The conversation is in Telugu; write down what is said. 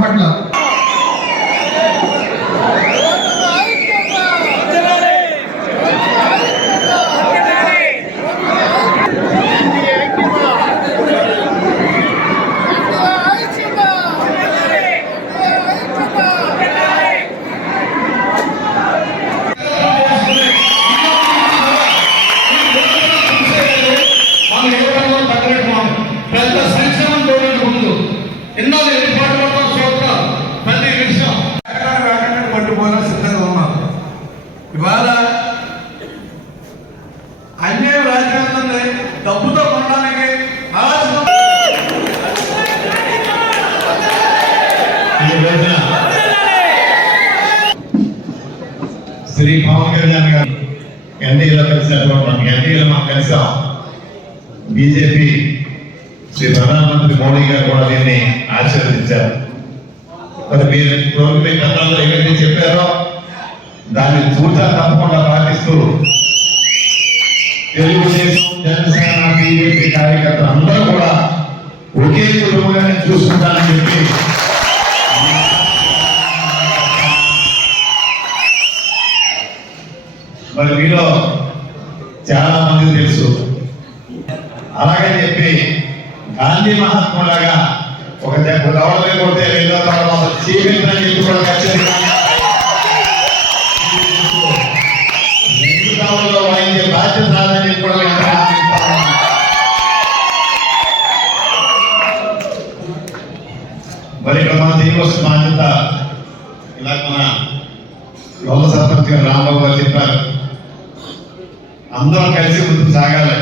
చప్పట్ల. ఇవాళ అన్యాయం రాజ్యాంగంలో డబ్బుతో కొనడానికి శ్రీ పవన్ కళ్యాణ్ గారు ఎన్డీఏలో కలిసినటువంటి ఎన్డీఏలో మనం కలిసాం. బీజేపీ శ్రీ ప్రధానమంత్రి మోడీ గారు కూడా దీన్ని ఆశీర్వదించారు. మరి మీరు గతంలో ఏదైతే చెప్పారో దాన్ని చూసా తప్పకుండా పాటిస్తూ తెలుగుదేశం, జనసేన, బీజేపీ కార్యకర్తలు అందరూ కూడా ఒకే కుటుంబంగానే చూసుకుంటానని చెప్పి మరి మీలో చాలా మంది తెలుసు. అలాగే చెప్పి గాంధీ మహాత్ములాగా ఒక దవడమే కొడితే రెండో తర్వాత జీవించని చెప్పి కూడా ఖచ్చితంగా రెండు దవడలో వాయించే బాధ్యత రాదని కూడా మరి ఇక్కడ మన దిగువస్తున్న బాధ్యత ఇలా మన గొల్ల సర్పంచ్ గారు రాంబాబు గారు చెప్పారు, అందరం కలిసి ముందుకు సాగాలి.